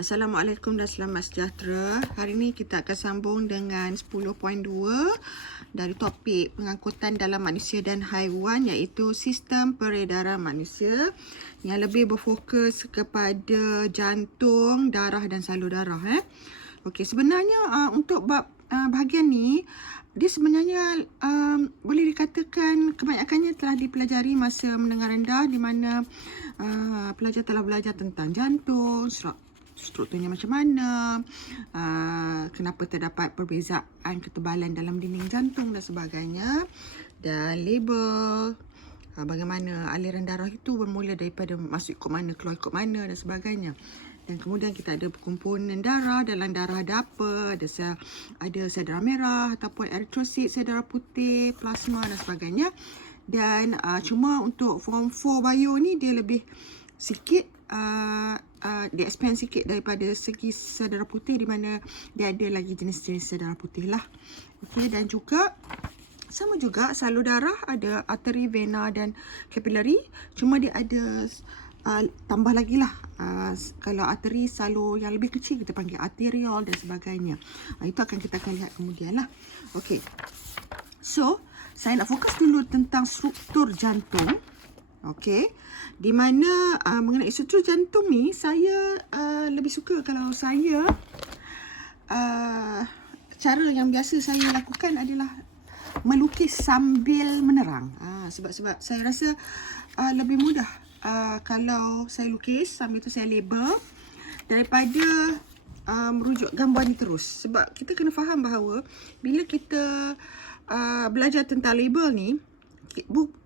Assalamualaikum dan selamat sejahtera. Hari ini kita akan sambung dengan 10.2 dari topik pengangkutan dalam manusia dan haiwan, iaitu sistem peredaran manusia yang lebih berfokus kepada jantung, darah dan salur darah. Okey, sebenarnya untuk bahagian ni dia sebenarnya boleh dikatakan kebanyakannya telah dipelajari masa menengah rendah, di mana pelajar telah belajar tentang jantung, strukturnya macam mana, kenapa terdapat perbezaan ketebalan dalam dinding jantung dan sebagainya, dan label bagaimana aliran darah itu bermula daripada masuk ikut mana, keluar ikut mana dan sebagainya. Dan kemudian kita ada komponen darah. Dalam darah ada apa? Ada sel darah merah ataupun eritrosit, sel darah putih, plasma dan sebagainya. Dan cuma untuk form 4 bio ni dia lebih sikit, dia expand sikit daripada segi sel darah putih, di mana dia ada lagi jenis-jenis sel darah putih lah. Okey, dan juga sama juga salur darah ada arteri, vena dan capillary. Cuma dia ada tambah lagi lah. Kalau arteri salur yang lebih kecil kita panggil arterial dan sebagainya. Itu kita akan lihat kemudian lah. Okey. So, saya nak fokus dulu tentang struktur jantung. Okey. Di mana mengenai struktur jantung ni, saya lebih suka kalau saya cara yang biasa saya lakukan adalah melukis sambil menerang. Sebab saya rasa lebih mudah kalau saya lukis sambil tu saya label daripada merujuk gambar ni terus. Sebab kita kena faham bahawa bila kita belajar tentang label ni,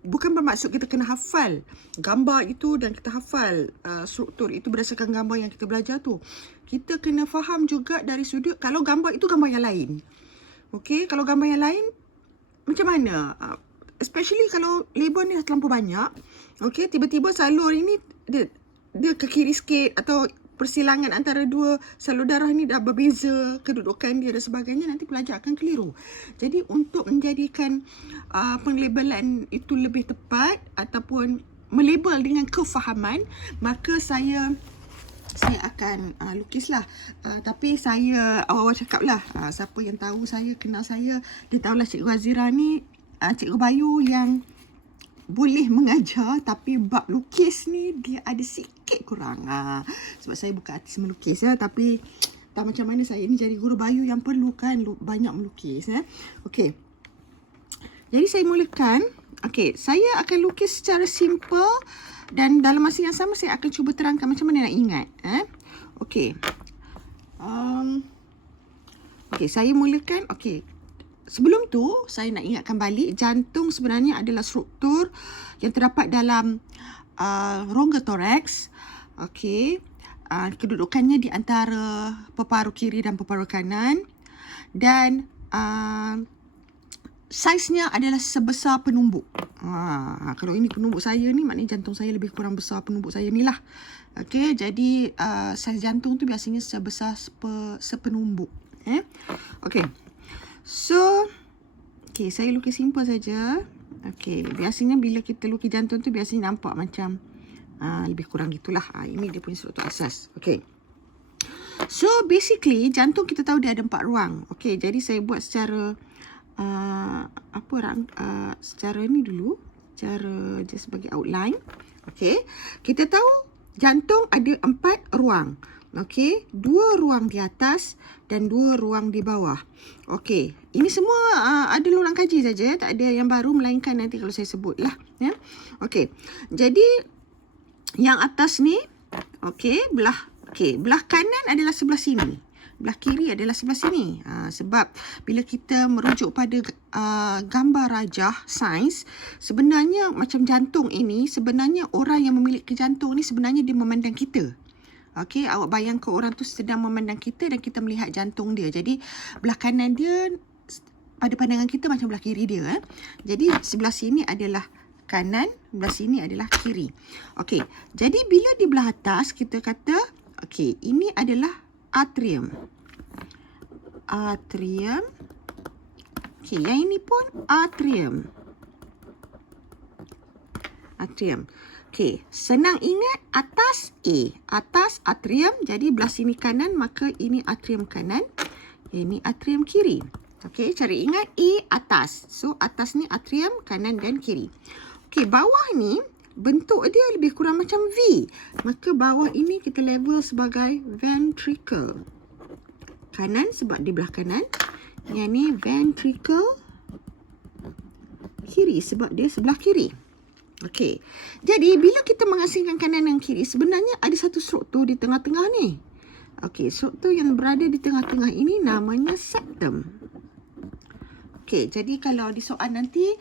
bukan bermaksud kita kena hafal gambar itu dan kita hafal struktur itu berdasarkan gambar yang kita belajar tu. Kita kena faham juga dari sudut kalau gambar itu gambar yang lain. Okey, kalau gambar yang lain macam mana? Especially kalau label ni dah terlampau banyak. Okey, tiba-tiba salur ini dia ke kiri sikit, atau persilangan antara dua salur darah ni dah berbeza kedudukan dia dan sebagainya, nanti pelajar akan keliru. Jadi untuk menjadikan penglabelan itu lebih tepat ataupun melabel dengan kefahaman, maka saya akan lukislah. Tapi saya awal-awal cakap lah, siapa yang tahu saya, kenal saya, dia tahulah Cikgu Azira ni Cikgu Bayu yang boleh mengajar, tapi bab lukis ni dia ada sikit kurang. Sebab saya bukan artis melukis tapi tak macam mana saya ni jadi guru Bayu yang perlukan banyak melukis. Okey. Jadi saya mulakan. Okey, saya akan lukis secara simple dan dalam masa yang sama saya akan cuba terangkan macam mana nak ingat. Okey. Okey, saya mulakan. Okey. Sebelum tu, saya nak ingatkan balik, jantung sebenarnya adalah struktur yang terdapat dalam rongga toraks. Okey. Kedudukannya di antara peparuh kiri dan peparuh kanan. Dan saiznya adalah sebesar penumbuk. Kalau ini penumbuk saya ni, maknanya jantung saya lebih kurang besar penumbuk saya ni lah. Okey, jadi saiz jantung tu biasanya sebesar sepenumbuk. Okey. So, okay, saya lukis simple saja. Okay, biasanya bila kita lukis jantung tu biasanya nampak macam lebih kurang gitulah. Ini dia punya struktur asas. Okay. So, basically jantung kita tahu dia ada 4 ruang. Okay, jadi saya buat secara secara ni dulu. Cara je sebagai outline. Okay, kita tahu jantung ada 4 ruang. Okey, 2 ruang di atas dan 2 ruang di bawah. Okey, ini semua adalah ulang kaji saja, tak ada yang baru melainkan nanti kalau saya sebutlah, ya. Okey. Jadi yang atas ni, belah kanan adalah sebelah sini. Belah kiri adalah sebelah sini. Sebab bila kita merujuk pada gambar rajah sains, sebenarnya macam jantung ini, sebenarnya orang yang memiliki jantung ni sebenarnya dia memandang kita. Okey, awak bayangkan orang tu sedang memandang kita dan kita melihat jantung dia. Jadi belah kanan dia pada pandangan kita macam belah kiri dia. Jadi sebelah sini adalah kanan, belah sini adalah kiri. Okey, jadi bila di belah atas kita kata, okey, ini adalah atrium. Atrium. Okey, yang ini pun atrium. Atrium. Okey, senang ingat atas A. Atas atrium, jadi belah sini kanan, maka ini atrium kanan. Ini atrium kiri. Okey, cari ingat A atas. So, atas ni atrium kanan dan kiri. Okey, bawah ni bentuk dia lebih kurang macam V. Maka bawah ini kita label sebagai ventricle. Kanan sebab dia belah kanan. Yang ni ventricle. Kiri sebab dia sebelah kiri. Okey. Jadi bila kita mengasingkan kanan dan kiri, sebenarnya ada satu struktur di tengah-tengah ni. Okey, struktur yang berada di tengah-tengah ini namanya septum. Okey, jadi kalau di soal nanti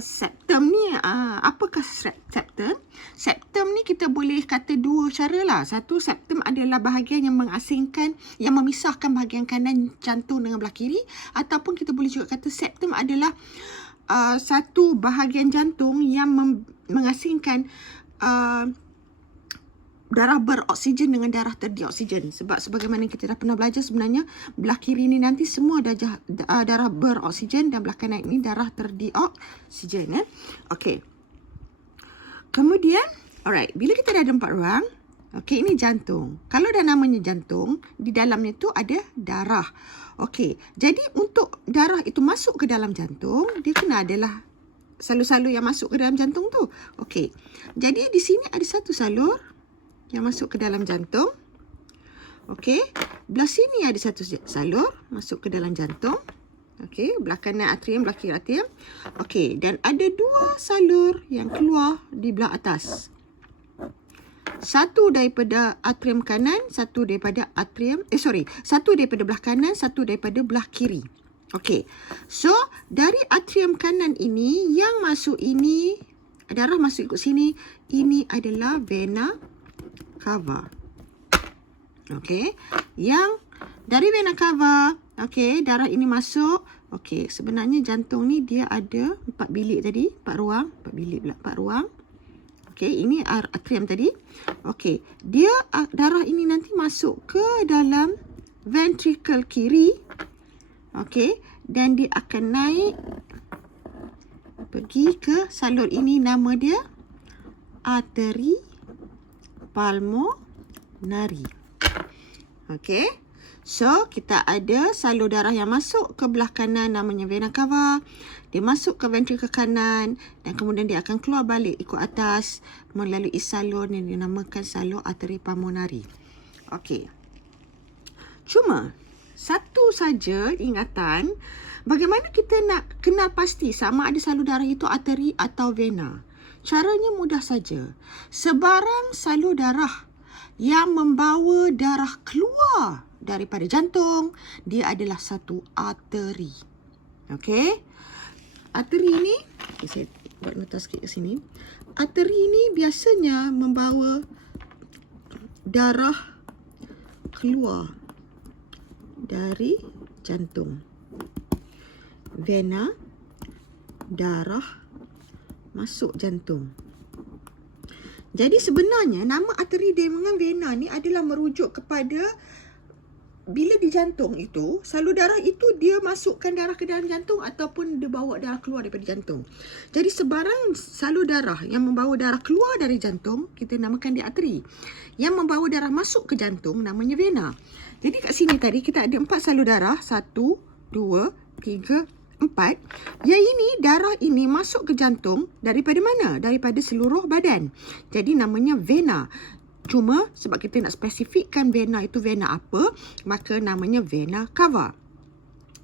septum ni apakah septum? Septum ni kita boleh kata dua cara lah. Satu, septum adalah bahagian yang mengasingkan, yang memisahkan bahagian kanan jantung dengan belah kiri, ataupun kita boleh juga kata septum adalah satu bahagian jantung yang mengasingkan darah beroksigen dengan darah terdioksigen. Sebab sebagaimana kita dah pernah belajar, sebenarnya belah kiri ni nanti semua darah beroksigen dan belah kanan ini darah terdioksigen. Okey. Kemudian, alright, bila kita dah ada 4 ruang, okey, ini jantung. Kalau dah namanya jantung, di dalamnya tu ada darah. Okey, jadi untuk darah itu masuk ke dalam jantung, dia kena adalah salur-salur yang masuk ke dalam jantung tu. Okey, jadi di sini ada satu salur yang masuk ke dalam jantung. Okey, belah sini ada satu salur masuk ke dalam jantung. Okey, belah kanan atrium, belah kiri atrium. Okey, dan ada 2 salur yang keluar di belah atas. Satu daripada atrium kanan, satu daripada satu daripada belah kanan, satu daripada belah kiri. Okey. So, dari atrium kanan ini, yang masuk ini, darah masuk ikut sini, ini adalah vena cava. Okey. Yang dari vena cava, okey, darah ini masuk. Okey, sebenarnya jantung ni dia ada 4 bilik tadi, 4 ruang, 4 bilik pula, 4 ruang. Okey, ini atrium tadi. Okey, dia darah ini nanti masuk ke dalam ventricle kiri. Okey, dan dia akan naik pergi ke salur ini, nama dia arteri pulmonary. Okey. So, kita ada salur darah yang masuk ke belah kanan namanya vena cava. Dia masuk ke ventricle kanan dan kemudian dia akan keluar balik ikut atas melalui salur yang dinamakan salur arteri pulmonary. Okey. Cuma, satu saja ingatan, bagaimana kita nak kenal pasti sama ada salur darah itu arteri atau vena? Caranya mudah saja. Sebarang salur darah yang membawa darah keluar daripada jantung, dia adalah satu arteri. Okey. Arteri ini, saya buat nota sikit ke sini. Arteri ini biasanya membawa darah keluar dari jantung. Vena, darah masuk jantung. Jadi sebenarnya nama arteri dengan vena ni adalah merujuk kepada bila di jantung itu, salur darah itu dia masukkan darah ke dalam jantung ataupun dia bawa darah keluar daripada jantung. Jadi sebarang salur darah yang membawa darah keluar dari jantung, kita namakan dia arteri. Yang membawa darah masuk ke jantung namanya vena. Jadi kat sini tadi kita ada 4 salur darah. 1, 2, 3, 4. Yang ini, darah ini masuk ke jantung daripada mana? Daripada seluruh badan. Jadi namanya vena. Cuma sebab kita nak spesifikkan vena itu vena apa, maka namanya vena cava.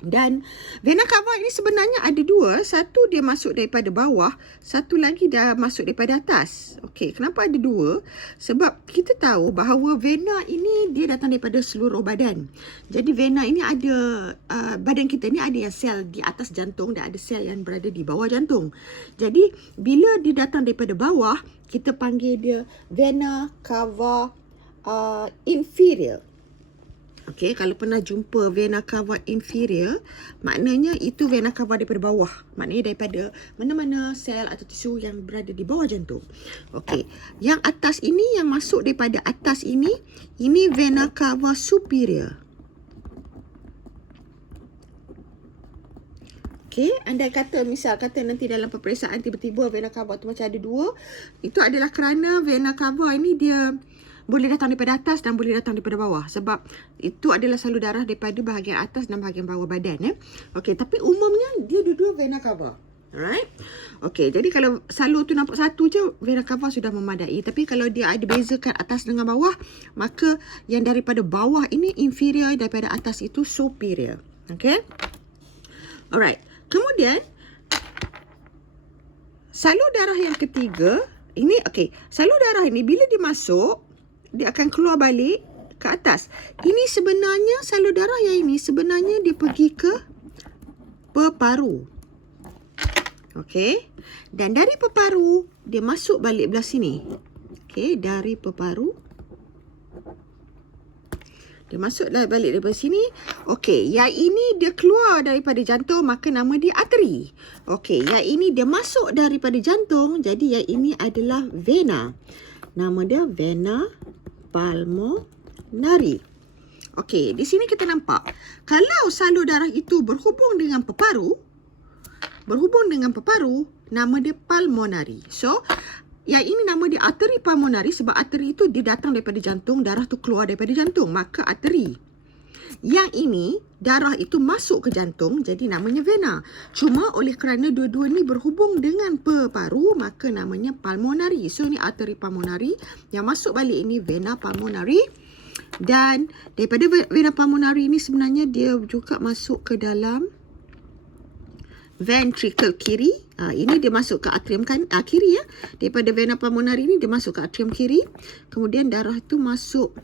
Dan vena cava ini sebenarnya ada 2. Satu dia masuk daripada bawah, satu lagi dah masuk daripada atas. Okey, kenapa ada 2? Sebab kita tahu bahawa vena ini dia datang daripada seluruh badan. Jadi vena ini ada, badan kita ni ada yang sel di atas jantung dan ada sel yang berada di bawah jantung. Jadi bila dia datang daripada bawah, kita panggil dia vena cava inferior. Okey, kalau pernah jumpa vena cava inferior, maknanya itu vena cava daripada bawah. Maknanya daripada mana-mana sel atau tisu yang berada di bawah jantung. Okey, yang atas ini, yang masuk daripada atas ini vena cava superior. Okey, andai kata misal kata nanti dalam peperiksaan tiba-tiba vena cava tu macam ada dua, itu adalah kerana vena cava ini dia boleh datang daripada atas dan boleh datang daripada bawah. Sebab itu adalah salur darah daripada bahagian atas dan bahagian bawah badan. Okey, tapi umumnya dia dua-dua vena cava. Alright. Okey, jadi kalau salur tu nampak satu je, vena cava sudah memadai. Tapi kalau dia ada bezakan atas dengan bawah, maka yang daripada bawah ini inferior, daripada atas itu superior. Okey. Alright. Kemudian salur darah yang ketiga, ini okey. Salur darah ini bila dia masuk, dia akan keluar balik ke atas. Ini sebenarnya salur darah yang ini sebenarnya dia pergi ke peparu. Okey. Dan dari peparu dia masuk balik belah sini. Okey, dari peparu dia masuk balik daripada sini. Okey, yang ini dia keluar daripada jantung, maka nama dia arteri. Okey, yang ini dia masuk daripada jantung, jadi yang ini adalah vena. Nama dia vena pulmonari. Okey, di sini kita nampak, kalau salur darah itu berhubung dengan peparu, nama dia pulmonari. So, yang ini nama dia arteri pulmonari sebab arteri itu dia datang daripada jantung, darah tu keluar daripada jantung, maka arteri. Yang ini, darah itu masuk ke jantung, jadi namanya vena. Cuma oleh kerana dua-dua ni berhubung dengan peparu, maka namanya pulmonari. So, ni arteri pulmonari. Yang masuk balik ini vena pulmonari. Dan daripada vena pulmonari ini sebenarnya dia juga masuk ke dalam ventricle kiri. Ini dia masuk ke atrium kiri ya. Daripada vena pulmonari ini dia masuk ke atrium kiri. Kemudian darah itu masuk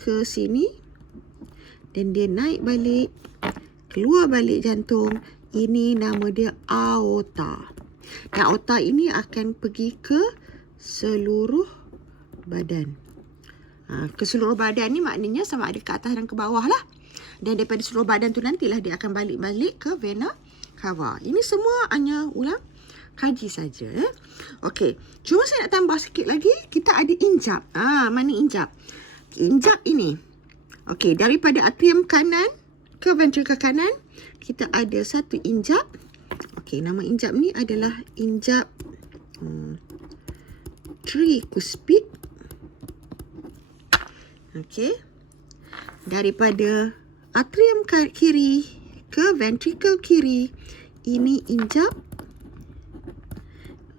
ke sini dan dia naik balik, keluar balik jantung. Ini nama dia aorta. Dan aorta ini akan pergi ke seluruh badan. Ke seluruh badan ni maknanya sama ada ke atas dan ke bawah lah. Dan daripada seluruh badan tu nantilah dia akan balik-balik ke vena cava. Ini semua hanya ulang kaji saja. Okey, cuma saya nak tambah sikit lagi. Kita ada injap. Mana injap? Injap ini. Okey, daripada atrium kanan ke ventricle kanan, kita ada satu injap. Okey, nama injap ni adalah injap tricuspid. Okey. Daripada atrium kiri ke ventricle kiri, ini injap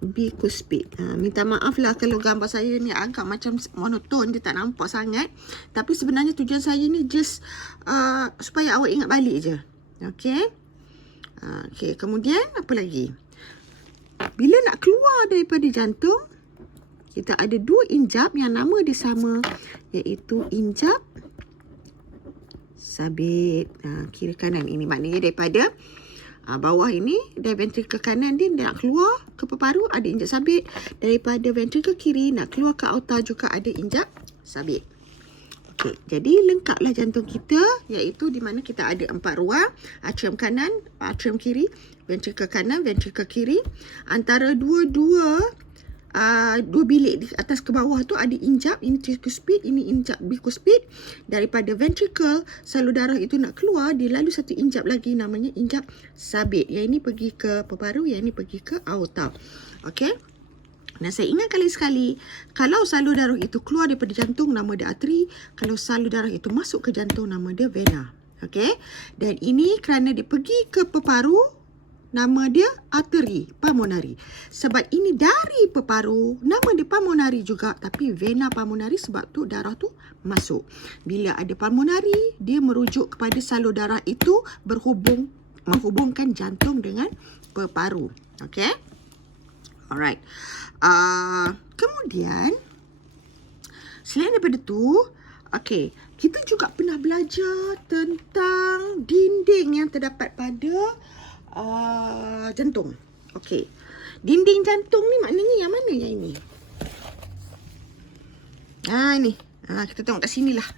bicuspid. Minta maaf lah kalau gambar saya ni agak macam monoton, dia tak nampak sangat. Tapi sebenarnya tujuan saya ni just supaya awak ingat balik je. Okey. Okey, kemudian apa lagi? Bila nak keluar daripada jantung, kita ada dua injap yang nama dia sama, iaitu injap sabit. Kiri kanan ini maknanya daripada bawah ini, dari ventricle kanan dia nak keluar ke peparu ada injap sabit. Daripada ventricle kiri nak keluar ke aorta juga ada injap sabit. Okey, jadi lengkaplah jantung kita, iaitu di mana kita ada 4 ruang, atrium kanan, atrium kiri, ventricle kanan, ventricle kiri. Antara dua bilik di atas ke bawah tu ada injap, ini tricuspid, ini injap bicuspid. Daripada ventricle, salur darah itu nak keluar, dia lalu satu injap lagi namanya injap sabit. Yang ini pergi ke peparu, yang ini pergi ke aorta. Okey. Dan saya ingatkan sekali, kalau salur darah itu keluar daripada jantung, nama dia arteri. Kalau salur darah itu masuk ke jantung, nama dia vena. Okey. Dan ini kerana dia pergi ke peparu, nama dia arteri pulmonari. Sebab ini dari peparu, nama dia pulmonari juga. Tapi vena pulmonari sebab tu darah tu masuk. Bila ada pulmonari, dia merujuk kepada salur darah itu menghubungkan jantung dengan peparu. Okey. Alright. Kemudian, selain daripada tu, okey, kita juga pernah belajar tentang dinding yang terdapat pada jantung. Okey. Dinding jantung ni maknanya yang mana yang ini? Ini. Kita tengok kat sini lah.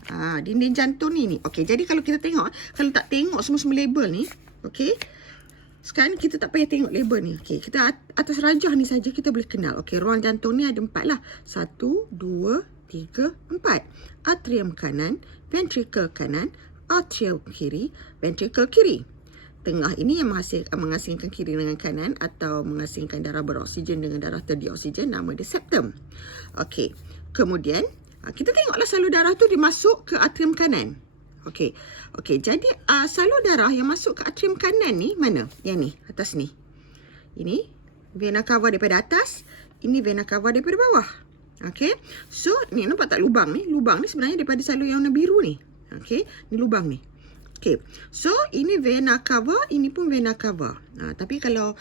Dinding jantung ni. Okey, jadi kalau kita tengok, kalau tak tengok semua label ni, okey. Sekarang ni kita tak payah tengok label ni. Okey, kita atas rajah ni saja kita boleh kenal. Okey, ruang jantung ni ada 4 lah. 1, 2, 3, 4. Atrium kanan, ventricle kanan, atrium kiri, ventricle kiri. tengah ini yang mengasingkan kiri dengan kanan atau mengasingkan darah beroksigen dengan darah terdioksigen, nama dia septum. Okey. Kemudian kita tengoklah salur darah tu dia masuk ke atrium kanan. Okey. Jadi salur darah yang masuk ke atrium kanan ni mana? Yang ni, atas ni. Ini vena cava daripada atas, ini vena cava daripada bawah. Okey. So, ni nampak tak lubang ni? Lubang ni sebenarnya daripada salur yang warna biru ni. Okey, ni lubang ni. Okey. So, ini vena cava, ini pun vena cava. Tapi kalau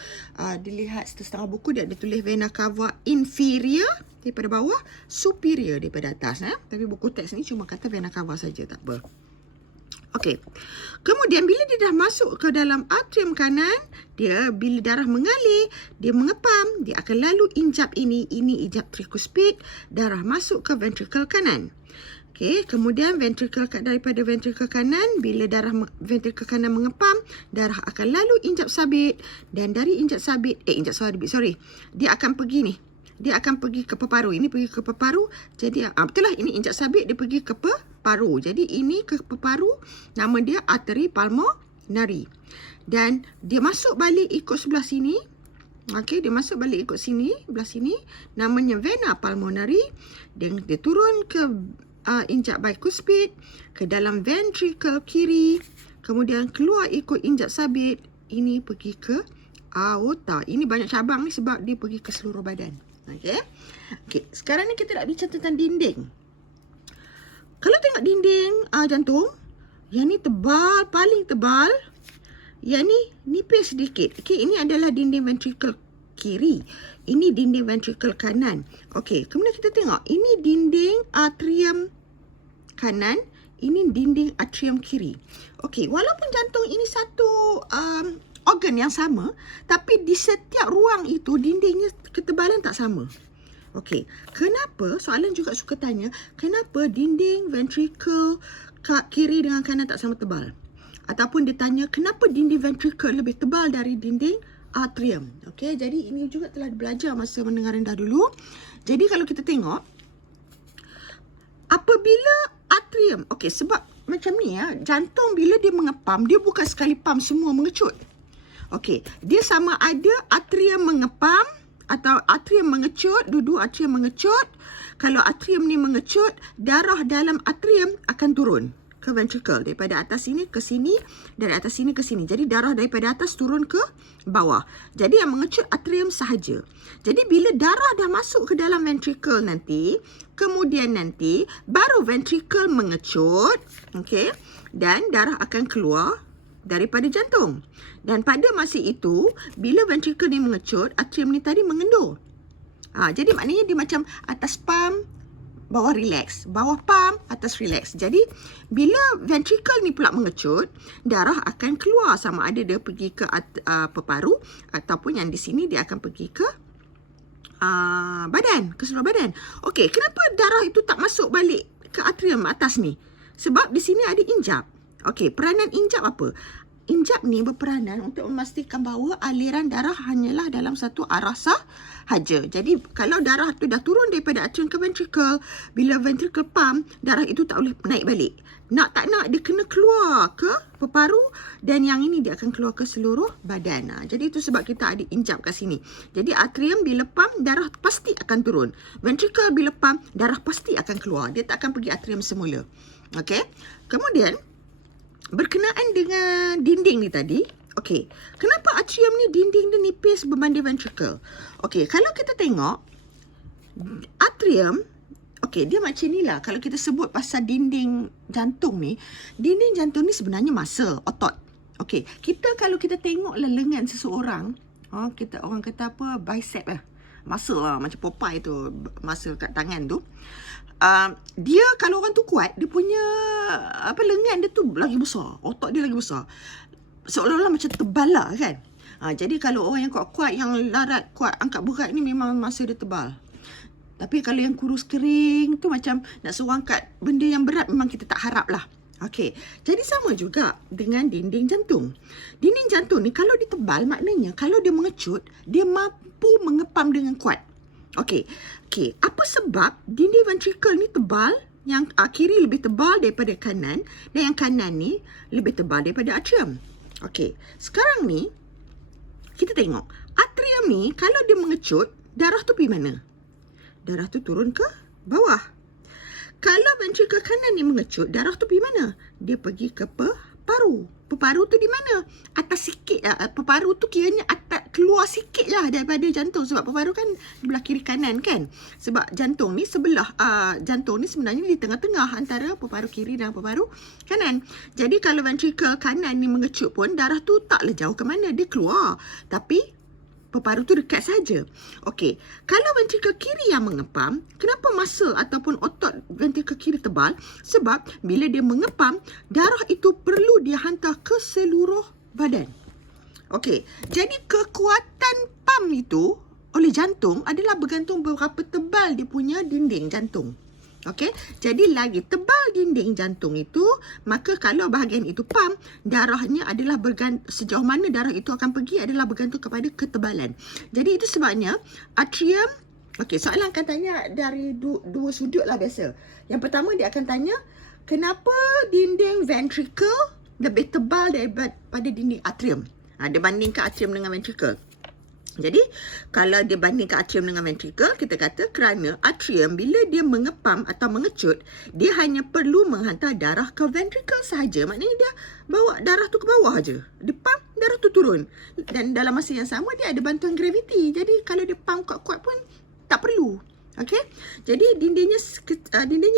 dilihat setengah buku dia ada tulis vena cava inferior daripada bawah, superior daripada atas. Tapi buku teks ni cuma kata vena cava saja, tak apa. Okey. Kemudian bila dia dah masuk ke dalam atrium kanan, dia bila darah mengalir, dia mengepam, dia akan lalu injap ini injap tricuspid, darah masuk ke ventricle kanan. Okey, kemudian daripada ventricle kanan, bila darah ventricle kanan mengepam, darah akan lalu injap sabit, dan dari injap sabit, dia akan pergi ni. Dia akan pergi ke peparu. Ini pergi ke peparu. Jadi betul lah, ini injap sabit, dia pergi ke peparu. Jadi ini ke peparu, nama dia arteri pulmonary. Dan dia masuk balik ikut sebelah sini. Okey, dia masuk balik ikut sini, belah sini, namanya vena pulmonary. Dan dia turun ke injap bicuspid, ke dalam ventricle kiri, kemudian keluar ikut injap sabit, ini pergi ke aorta. Ini banyak cabang ni sebab dia pergi ke seluruh badan. Okey, sekarang ni kita nak bincang tentang dinding. Kalau tengok dinding jantung, yang ni tebal, paling tebal, yang ni nipis sedikit. Okey, ini adalah dinding ventricle kiri. Ini dinding ventricle kanan. Okey, kemudian kita tengok, ini dinding atrium kanan, ini dinding atrium kiri. Okey, walaupun jantung ini satu organ yang sama, tapi di setiap ruang itu dindingnya ketebalan tak sama. Okey, kenapa? Soalan juga suka tanya, kenapa dinding ventricle kiri dengan kanan tak sama tebal? Ataupun dia tanya, kenapa dinding ventricle lebih tebal dari dinding atrium? Okey, jadi ini juga telah belajar masa mendengar rendah dulu. Jadi kalau kita tengok, apabila atrium, okey, sebab macam ni jantung bila dia mengepam, dia bukan sekali pam semua mengecut. Okey, dia sama ada atrium mengepam atau atrium mengecut, dua-dua atrium mengecut. Kalau atrium ni mengecut, darah dalam atrium akan turun ke ventricle, daripada atas sini ke sini, dari atas sini ke sini. Jadi darah daripada atas turun ke bawah. Jadi yang mengecut atrium sahaja. Jadi bila darah dah masuk ke dalam ventricle nanti, kemudian nanti baru ventricle mengecut, okey, dan darah akan keluar daripada jantung. Dan pada masa itu, bila ventricle ni mengecut, atrium ni tadi mengendur. Jadi maknanya dia macam atas pam, bawah relax, bawah pam, atas relax. Jadi bila ventricle ni pula mengecut, darah akan keluar, sama ada dia pergi ke peparu ataupun yang di sini dia akan pergi ke badan, ke seluruh badan. Okey, kenapa darah itu tak masuk balik ke atrium atas ni? Sebab di sini ada injap. Okey, peranan injap apa? Injap ni berperanan untuk memastikan bahawa aliran darah hanyalah dalam satu arah sahaja. Jadi kalau darah tu dah turun daripada atrium ke ventricle, bila ventricle pump, darah itu tak boleh naik balik. Nak tak nak dia kena keluar ke peparu, dan yang ini dia akan keluar ke seluruh badan. Jadi itu sebab kita ada injap kat sini. Jadi atrium bila pump, darah pasti akan turun. Ventricle bila pump, darah pasti akan keluar. Dia tak akan pergi atrium semula. Okey. Kemudian berkenaan dengan dinding ni tadi, okey, kenapa atrium ni dinding dia nipis berbanding ventricle? Okey, kalau kita tengok atrium, okey, dia macam ni lah. Kalau kita sebut pasal dinding jantung ni sebenarnya muscle, otot. Okey, kalau kita tengoklah lengan seseorang, orang kata apa, bicep muscle lah, macam Popeye tu, muscle kat tangan tu. Dia kalau orang tu kuat, dia punya lengan dia tu lagi besar, otot dia lagi besar, seolah-olah macam tebal lah kan. Jadi kalau orang yang kuat-kuat, yang larat kuat angkat berat ni, memang masa dia tebal. Tapi kalau yang kurus kering tu macam nak suruh angkat benda yang berat, memang kita tak harap lah. Okey, jadi sama juga dengan dinding jantung. Dinding jantung ni kalau dia tebal, maknanya kalau dia mengecut, dia mampu mengepam dengan kuat. Okey, apa sebab dinding ventricle ni tebal, yang kiri lebih tebal daripada kanan, dan yang kanan ni lebih tebal daripada atrium? Okey, sekarang ni kita tengok atrium ni kalau dia mengecut, darah tu pergi mana? Darah tu turun ke bawah. Kalau ventricle kanan ni mengecut, darah tu pergi mana? Dia pergi ke peparu. Peparu tu di mana? Atas sikit lah. Peparu tu kiranya atas, keluar sikit lah daripada jantung. Sebab peparu kan sebelah kiri kanan kan. Sebab jantung ni sebelah, jantung ni sebenarnya di tengah-tengah antara peparu kiri dan peparu kanan. Jadi kalau ventricle kanan ni mengecut pun, darah tu taklah jauh ke mana. Dia keluar. Tapi peparu tu dekat saja. Okey, kalau ventricle kiri yang mengepam, kenapa muscle ataupun otot ventricle kiri tebal? Sebab bila dia mengepam, darah itu perlu dia hantar ke seluruh badan. Okey, jadi kekuatan pam itu oleh jantung adalah bergantung berapa tebal dia punya dinding jantung. Okey, jadi lagi tebal dinding jantung itu, maka kalau bahagian itu pam, darahnya adalah sejauh mana darah itu akan pergi adalah bergantung kepada ketebalan. Jadi itu sebabnya atrium, okey, soalan akan tanya dari dua sudut lah biasa. Yang pertama dia akan tanya, kenapa dinding ventricle lebih tebal daripada dinding atrium? Dia bandingkan atrium dengan ventricle. Jadi, kalau dia bandingkan atrium dengan ventricle, kita kata kerana atrium bila dia mengepam atau mengecut, dia hanya perlu menghantar darah ke ventricle sahaja. Maknanya dia bawa darah tu ke bawah je. Dia pump, darah tu turun. Dan dalam masa yang sama, dia ada bantuan graviti. Jadi, kalau dia pump kuat-kuat pun tak perlu. Okey, jadi dindingnya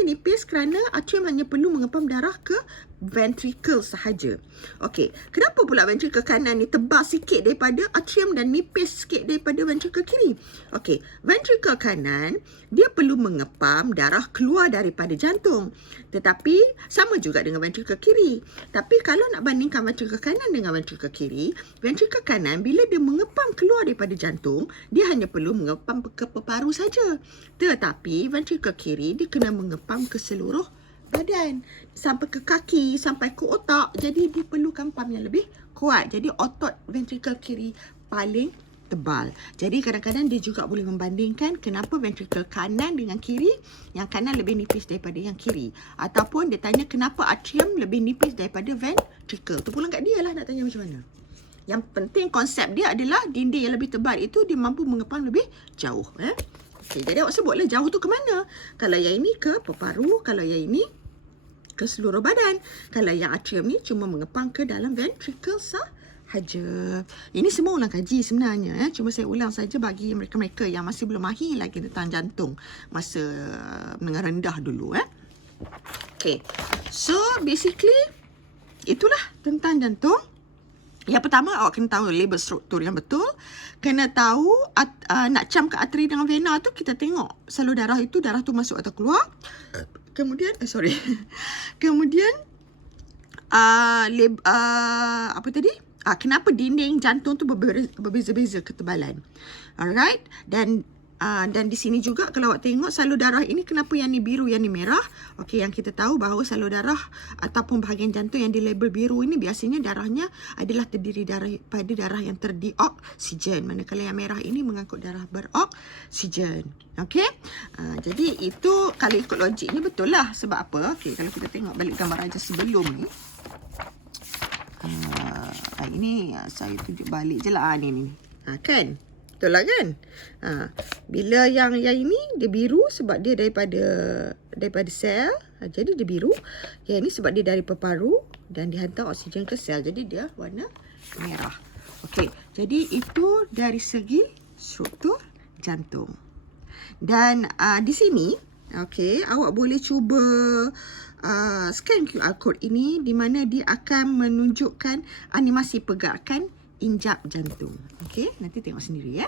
nipis kerana atrium hanya perlu mengepam darah ke ventricle sahaja. Okey, kenapa pula ventricle kanan ni tebal sikit daripada atrium dan nipis sikit daripada ventricle kiri? Okey, ventricle kanan dia perlu mengepam darah keluar daripada jantung. Tetapi sama juga dengan ventricle kiri. Tapi kalau nak bandingkan ventricle kanan dengan ventricle kiri, ventricle kanan bila dia mengepam keluar daripada jantung, dia hanya perlu mengepam ke peparu saja. Tetapi ventricle kiri dia kena mengepam ke seluruh badan, sampai ke kaki, sampai ke otak. Jadi diperlukan pam yang lebih kuat. Jadi otot ventricle kiri paling tebal. Jadi kadang-kadang dia juga boleh membandingkan kenapa ventricle kanan dengan kiri, yang kanan lebih nipis daripada yang kiri. Ataupun dia tanya kenapa atrium lebih nipis daripada ventricle. Terpulang kat dia lah nak tanya macam mana. Yang penting konsep dia adalah dinding yang lebih tebal itu dia mampu mengepam lebih jauh. Okey, jadi awak sebutlah jauh tu ke mana? Kalau yang ini ke peparu, kalau yang ini ke seluruh badan. Kalau yang atrium ni cuma mengepam ke dalam ventricle sahaja. Ini semua ulang kaji sebenarnya. Cuma saya ulang saja bagi mereka-mereka yang masih belum mahir lagi tentang jantung masa menengah rendah dulu. Okey, so basically itulah tentang jantung. Yang pertama, awak kena tahu label struktur yang betul. Kena tahu nak cam ke arteri dengan vena tu, kita tengok salur darah itu, darah tu masuk atau keluar. Kemudian, kemudian, apa tadi? Kenapa dinding jantung tu berbeza-beza ketebalan. Alright. Dan di sini juga kalau awak tengok salur darah ini, kenapa yang ni biru, yang ni merah? Okey, yang kita tahu bahawa salur darah ataupun bahagian jantung yang dilabel biru ini biasanya darahnya adalah terdiri daripada darah yang terdioksigen. Manakala yang merah ini mengangkut darah beroksigen. Okey. Jadi itu kalau ikut logik ni betul lah. Sebab apa? Okey, kalau kita tengok balik gambar aja sebelum ni. Ini saya tunjuk balik je lah ni. Kan? Betul lah kan? Bila yang ini dia biru sebab dia daripada sel. Jadi dia biru. Yang ini sebab dia dari peparu dan dihantar oksigen ke sel. Jadi dia warna merah. Okey. Jadi itu dari segi struktur jantung. Dan di sini, okey, awak boleh cuba scan QR code ini di mana dia akan menunjukkan animasi pergerakan injap jantung. Okey, nanti tengok sendiri ya.